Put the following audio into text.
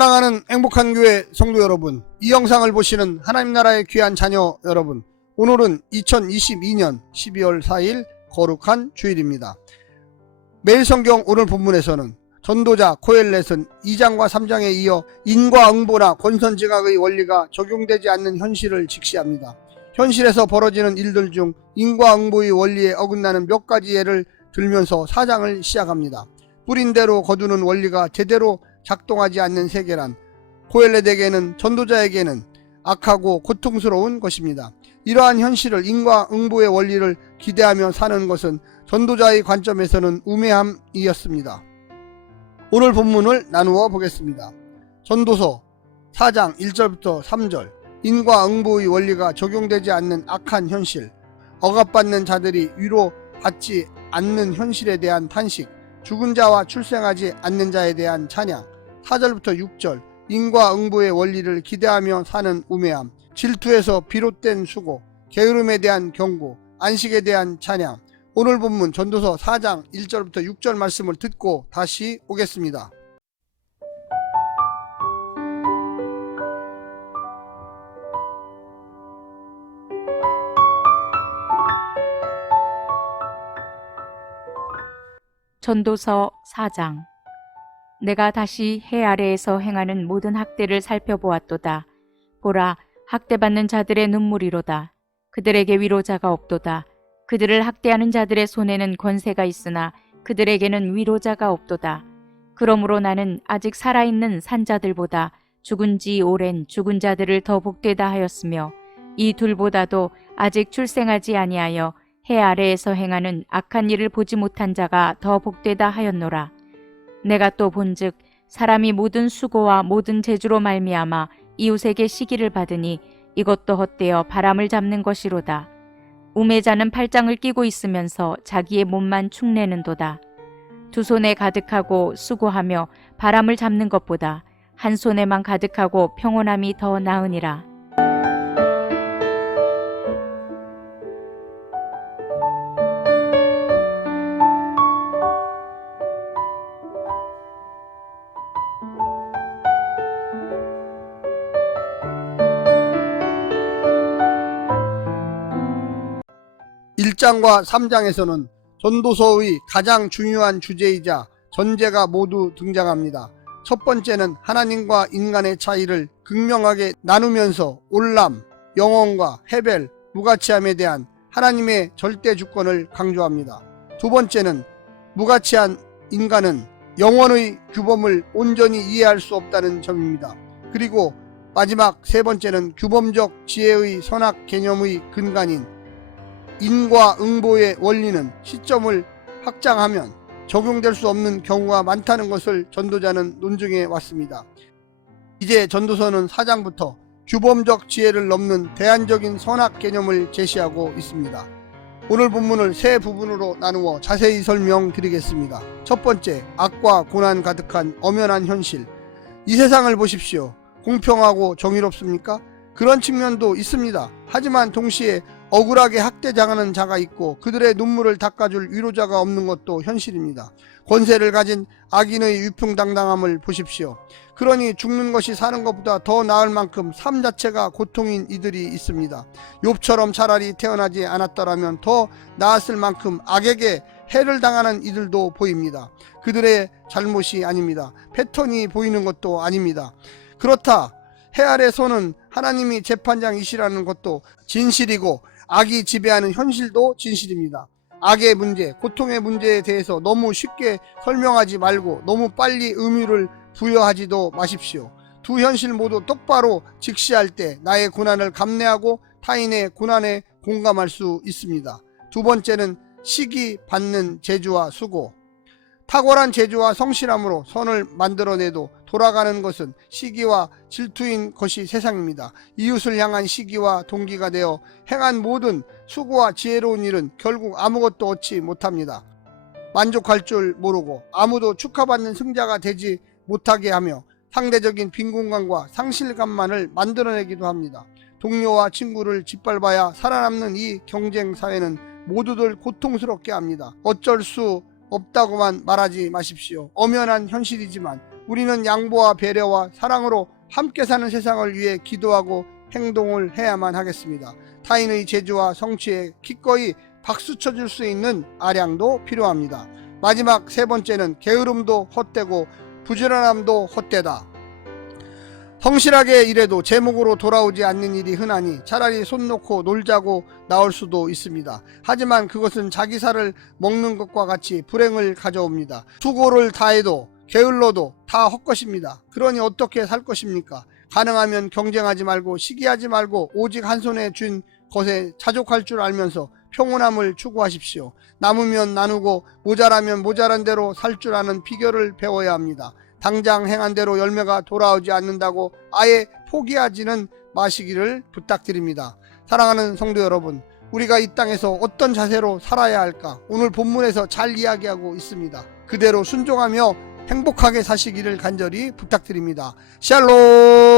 사랑하는 행복한 교회 성도 여러분, 이 영상을 보시는 하나님 나라의 귀한 자녀 여러분, 오늘은 2022년 12월 4일 거룩한 주일입니다. 매일 성경 오늘 본문에서는 전도자 코엘렛은 2장과 3장에 이어 인과응보나 권선징악의 원리가 적용되지 않는 현실을 직시합니다. 현실에서 벌어지는 일들 중 인과응보의 원리에 어긋나는 몇 가지 예를 들면서 4장을 시작합니다. 뿌린 대로 거두는 원리가 제대로 작동하지 않는 세계란 코엘렛에게는 전도자에게는 악하고 고통스러운 것입니다. 이러한 현실을 인과응보의 원리를 기대하며 사는 것은 전도자의 관점에서는 우매함이었습니다. 오늘 본문을 나누어 보겠습니다. 전도서 4장 1절부터 3절, 인과응보의 원리가 적용되지 않는 악한 현실, 억압받는 자들이 위로받지 않는 현실에 대한 탄식, 죽은 자와 출생하지 않는 자에 대한 찬양, 4절부터 6절, 인과응보의 원리를 기대하며 사는 우매함, 질투에서 비롯된 수고, 게으름에 대한 경고, 안식에 대한 찬양. 오늘 본문 전도서 4장 1절부터 6절 말씀을 듣고 다시 오겠습니다. 전도서 4장. 내가 다시 해 아래에서 행하는 모든 학대를 살펴보았도다. 보라, 학대받는 자들의 눈물이로다. 그들에게 위로자가 없도다. 그들을 학대하는 자들의 손에는 권세가 있으나 그들에게는 위로자가 없도다. 그러므로 나는 아직 살아있는 산자들보다 죽은 지 오랜 죽은 자들을 더 복되다 하였으며, 이 둘보다도 아직 출생하지 아니하여 해 아래에서 행하는 악한 일을 보지 못한 자가 더 복되다 하였노라. 내가 또 본즉 사람이 모든 수고와 모든 재주로 말미암아 이웃에게 시기를 받으니 이것도 헛되어 바람을 잡는 것이로다. 우매자는 팔짱을 끼고 있으면서 자기의 몸만 축내는도다. 두 손에 가득하고 수고하며 바람을 잡는 것보다 한 손에만 가득하고 평온함이 더 나으니라. (1장과) (3장에서는) 전도서의 가장 중요한 주제이자 전제가 모두 등장합니다. 첫 번째는 하나님과 인간의 차이를 극명하게 나누면서 올람, 영원과 헤벨, 무가치함에 대한 하나님의 절대 주권을 강조합니다. 두 번째는 무가치한 인간은 영원의 규범을 온전히 이해할 수 없다는 점입니다. 그리고 마지막 세 번째는 규범적 지혜의 선악 개념의 근간인 인과응보의 원리는 시점을 확장하면 적용될 수 없는 경우가 많다는 것을 전도자는 논증해 왔습니다. 이제 전도서는 4장부터 규범적 지혜를 넘는 대안적인 선악 개념을 제시하고 있습니다. 오늘 본문을 세 부분으로 나누어 자세히 설명드리겠습니다. 첫 번째, 악과 고난 가득한 엄연한 현실. 이 세상을 보십시오. 공평하고 정의롭습니까? 그런 측면도 있습니다. 하지만 동시에 억울하게 학대당하는 자가 있고 그들의 눈물을 닦아줄 위로자가 없는 것도 현실입니다. 권세를 가진 악인의 위풍당당함을 보십시오. 그러니 죽는 것이 사는 것보다 더 나을 만큼 삶 자체가 고통인 이들이 있습니다. 욥처럼 차라리 태어나지 않았더라면 더 나았을 만큼 악에게 해를 당하는 이들도 보입니다. 그들의 잘못이 아닙니다. 패턴이 보이는 것도 아닙니다. 그렇다 해 아래 손은 하나님이 재판장이시라는 것도 진실이고 악이 지배하는 현실도 진실입니다. 악의 문제, 고통의 문제에 대해서 너무 쉽게 설명하지 말고 너무 빨리 의미를 부여하지도 마십시오. 두 현실 모두 똑바로 직시할 때 나의 고난을 감내하고 타인의 고난에 공감할 수 있습니다. 두 번째는 시기 받는 재주와 수고. 탁월한 재주와 성실함으로 선을 만들어내도 돌아가는 것은 시기와 질투인 것이 세상입니다. 이웃을 향한 시기와 동기가 되어 행한 모든 수고와 지혜로운 일은 결국 아무것도 얻지 못합니다. 만족할 줄 모르고 아무도 축하받는 승자가 되지 못하게 하며 상대적인 빈곤감과 상실감만을 만들어내기도 합니다. 동료와 친구를 짓밟아야 살아남는 이 경쟁 사회는 모두들 고통스럽게 합니다. 어쩔 수 없다고만 말하지 마십시오. 엄연한 현실이지만 우리는 양보와 배려와 사랑으로 함께 사는 세상을 위해 기도하고 행동을 해야만 하겠습니다. 타인의 재주와 성취에 기꺼이 박수 쳐줄 수 있는 아량도 필요합니다. 마지막 세 번째는 게으름도 헛되고 부지런함도 헛되다. 성실하게 일해도 제목으로 돌아오지 않는 일이 흔하니 차라리 손 놓고 놀자고 나올 수도 있습니다. 하지만 그것은 자기 살을 먹는 것과 같이 불행을 가져옵니다. 수고를 다해도 게을러도 다 헛것입니다. 그러니 어떻게 살 것입니까? 가능하면 경쟁하지 말고 시기하지 말고 오직 한 손에 쥔 것에 자족할 줄 알면서 평온함을 추구하십시오. 남으면 나누고 모자라면 모자란 대로 살 줄 아는 비결을 배워야 합니다. 당장 행한 대로 열매가 돌아오지 않는다고 아예 포기하지는 마시기를 부탁드립니다. 사랑하는 성도 여러분, 우리가 이 땅에서 어떤 자세로 살아야 할까? 오늘 본문에서 잘 이야기하고 있습니다. 그대로 순종하며 행복하게 사시기를 간절히 부탁드립니다. 샬롬.